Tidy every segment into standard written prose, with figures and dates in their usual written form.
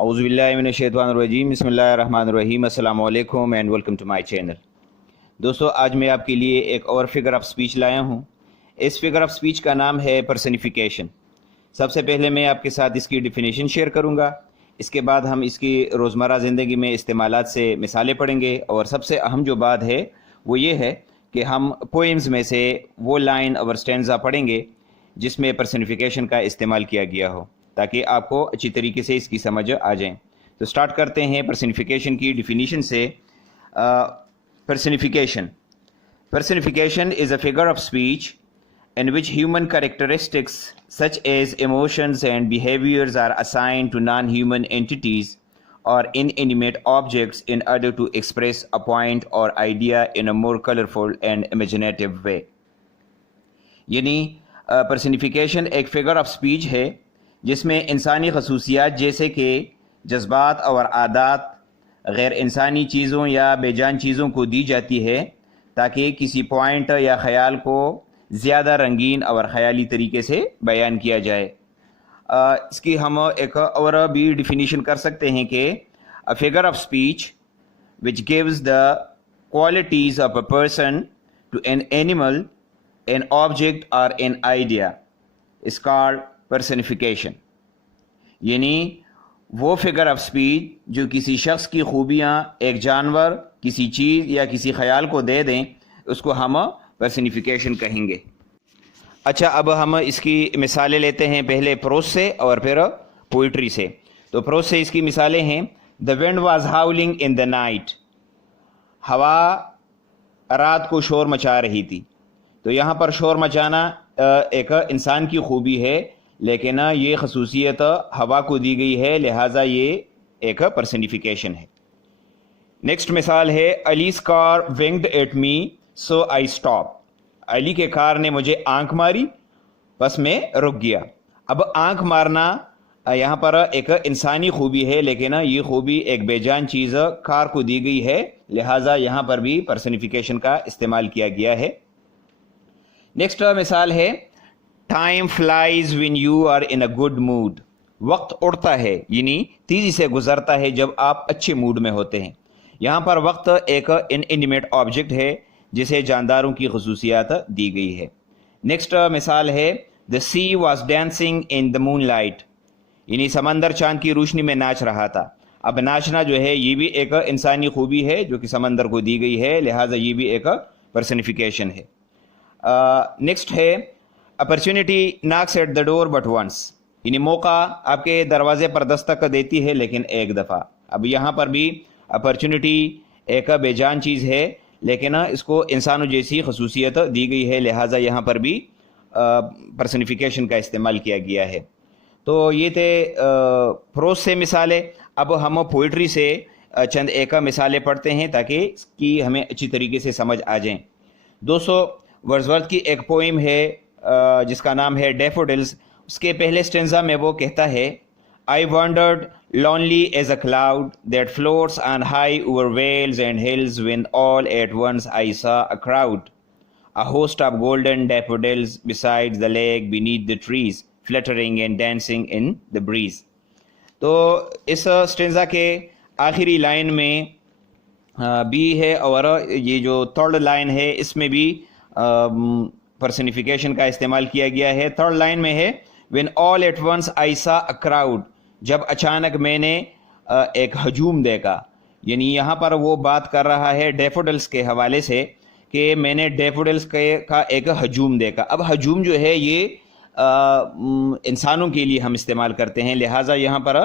اعوذ باللہ من الشیطان الرجیم بسم اللہ الرحمن الرحیم السلام علیکم and welcome to my channel. دوستو، آج میں آپ کے لیے ایک اور فگر آف سپیچ لایا ہوں۔ اس فگر آف سپیچ کا نام ہے پرسنیفیکیشن۔ سب سے پہلے میں آپ کے ساتھ اس کی ڈیفینیشن شیئر کروں گا، اس کے بعد ہم اس کی روزمرہ زندگی میں استعمالات سے مثالیں پڑھیں گے، اور سب سے اہم جو بات ہے وہ یہ ہے کہ ہم پوئمز میں سے وہ لائن اور سٹینزا پڑھیں گے جس میں پرسنیفیکیشن کا استعمال کیا گیا ہو، تاکہ آپ کو اچھی طریقے سے اس کی سمجھ آ جائیں۔ تو سٹارٹ کرتے ہیں پرسنیفیکیشن کی ڈیفینیشن سے۔ پرسنیفیکیشن is a figure of speech in which human characteristics such as emotions and behaviors are assigned to non-human entities or inanimate objects in order to express a point or idea in a more colorful and imaginative way۔ یعنی پرسنیفیکیشن ایک figure of speech ہے جس میں انسانی خصوصیات جیسے کہ جذبات اور عادات غیر انسانی چیزوں یا بے جان چیزوں کو دی جاتی ہے تاکہ کسی پوائنٹ یا خیال کو زیادہ رنگین اور خیالی طریقے سے بیان کیا جائے۔ اس کی ہم ایک اور بھی ڈیفینیشن کر سکتے ہیں کہ a figure of speech which gives the qualities of a person to an animal, an object or an idea is called personification۔ یعنی وہ فگر آف سپیچ جو کسی شخص کی خوبیاں ایک جانور، کسی چیز یا کسی خیال کو دے دیں، اس کو ہم پرسنیفیکیشن کہیں گے۔ اچھا، اب ہم اس کی مثالیں لیتے ہیں، پہلے پروز سے اور پھر پوئٹری سے۔ تو پروز سے اس کی مثالیں ہیں: The wind was howling in the night۔ ہوا رات کو شور مچا رہی تھی۔ تو یہاں پر شور مچانا ایک انسان کی خوبی ہے، لیکن یہ خصوصیت ہوا کو دی گئی ہے، لہٰذا یہ ایک پرسنیفیکیشن ہے۔ نیکسٹ مثال ہے: علی's car winked at me so I stopped۔ علی کے کار نے مجھے آنکھ ماری، بس میں رک گیا۔ اب آنکھ مارنا یہاں پر ایک انسانی خوبی ہے، لیکن یہ خوبی ایک بے جان چیز کار کو دی گئی ہے، لہٰذا یہاں پر بھی پرسنیفیکیشن کا استعمال کیا گیا ہے۔ نیکسٹ مثال ہے: time flies when you are in a good mood۔ وقت اڑتا ہے، یعنی تیزی سے گزرتا ہے جب آپ اچھے موڈ میں ہوتے ہیں۔ یہاں پر وقت ایک انینیمیٹ آبجیکٹ ہے جسے جانداروں کی خصوصیات دی گئی ہے۔ نیکسٹ مثال ہے: the sea was dancing in the moonlight۔ یعنی سمندر چاند کی روشنی میں ناچ رہا تھا۔ اب ناچنا جو ہے یہ بھی ایک انسانی خوبی ہے جو کہ سمندر کو دی گئی ہے، لہٰذا یہ بھی ایک پرسنیفیکیشن ہے۔ نیکسٹ ہے: opportunity knocks at the door but once. یعنی موقع آپ کے دروازے پر دستک دیتی ہے لیکن ایک دفعہ۔ اب یہاں پر بھی اپرچونٹی ایک بے جان چیز ہے، لیکن اس کو انسانوں جیسی خصوصیت دی گئی ہے، لہٰذا یہاں پر بھی پرسنیفیکیشن کا استعمال کیا گیا ہے۔ تو یہ تھے پروز سے مثالیں۔ اب ہم پوئٹری سے چند ایک مثالیں پڑھتے ہیں تاکہ اس کی ہمیں اچھی طریقے سے سمجھ آ جائیں۔ 200 ورڈزورتھ کی ایک پوئم ہے جس کا نام ہے ڈیفوڈلز۔ اس کے پہلے سٹینزا میں وہ کہتا ہے: I wandered lonely as a cloud that floats on high over vales and hills when all at once I saw a crowd, a host of golden daffodils beside the lake beneath the trees, fluttering and dancing in the breeze۔ تو اس stanza کے آخری line میں بھی ہے، اور یہ جو third line ہے اس میں بھی پرسنیفیکیشن کا استعمال کیا گیا ہے۔ تھرڈ لائن میں ہے: when all at once I saw a crowd۔ جب اچانک میں نے ایک ہجوم دیکھا، یعنی یہاں پر وہ بات کر رہا ہے ڈیفوڈلز کے حوالے سے کہ میں نے ڈیفوڈلز کا ایک ہجوم دیکھا۔ اب ہجوم جو ہے یہ انسانوں کے لیے ہم استعمال کرتے ہیں، لہٰذا یہاں پر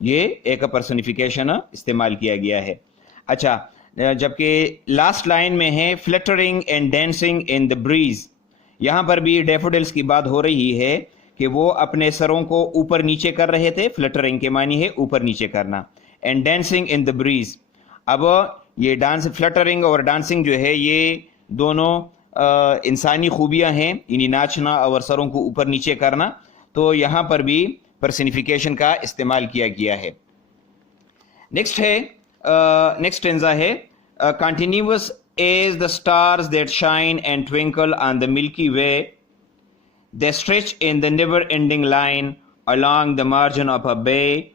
یہ ایک پرسنیفیکیشن استعمال کیا گیا ہے۔ اچھا، جبکہ لاسٹ لائن میں ہے fluttering and dancing in the breeze۔ یہاں پر بھی ڈیفوڈلز کی بات ہو رہی ہے کہ وہ اپنے سروں کو اوپر نیچے کر رہے تھے۔ فلٹرنگ کے معنی ہے اوپر نیچے کرنا، and dancing in the breeze. اب یہ ڈانس، فلٹرنگ اور ڈانسنگ جو ہے یہ دونوں انسانی خوبیاں ہیں، یعنی ناچنا اور سروں کو اوپر نیچے کرنا۔ تو یہاں پر بھی پرسنیفیکیشن کا استعمال کیا گیا ہے۔ نیکسٹ ہے، نیکسٹ ٹینزا ہے: continuous as the stars that shine and twinkle on the Milky Way, they stretch in the never-ending line along the margin of a bay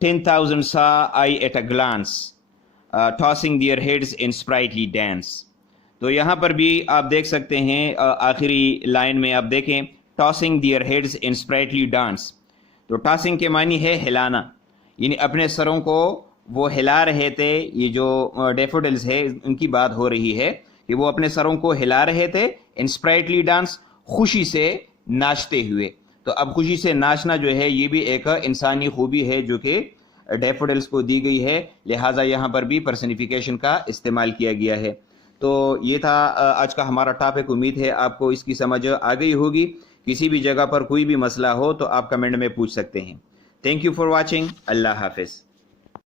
10,000 saw eye at a glance, tossing their heads in sprightly dance. تو یہاں پر بھی آپ دیکھ سکتے ہیں آخری line میں آپ دیکھیں tossing their heads in sprightly dance. تو ٹاسنگ کے معنی ہے ہلانا، یعنی اپنے سروں کو وہ ہلا رہے تھے. یہ جو ڈیفوڈلز ہے ان کی بات ہو رہی ہے کہ وہ اپنے سروں کو ہلا رہے تھے ان اسپرائٹلی ڈانس، خوشی سے ناچتے ہوئے. تو اب خوشی سے ناچنا جو ہے یہ بھی ایک انسانی خوبی ہے جو کہ ڈیفوڈلز کو دی گئی ہے، لہٰذا یہاں پر بھی پرسنیفیکیشن کا استعمال کیا گیا ہے. تو یہ تھا آج کا ہمارا ٹاپک. امید ہے آپ کو اس کی سمجھ آ گئی ہوگی. کسی بھی جگہ پر کوئی بھی مسئلہ ہو تو آپ کمنٹ میں پوچھ سکتے ہیں. Thank you for watching. اللہ حافظ.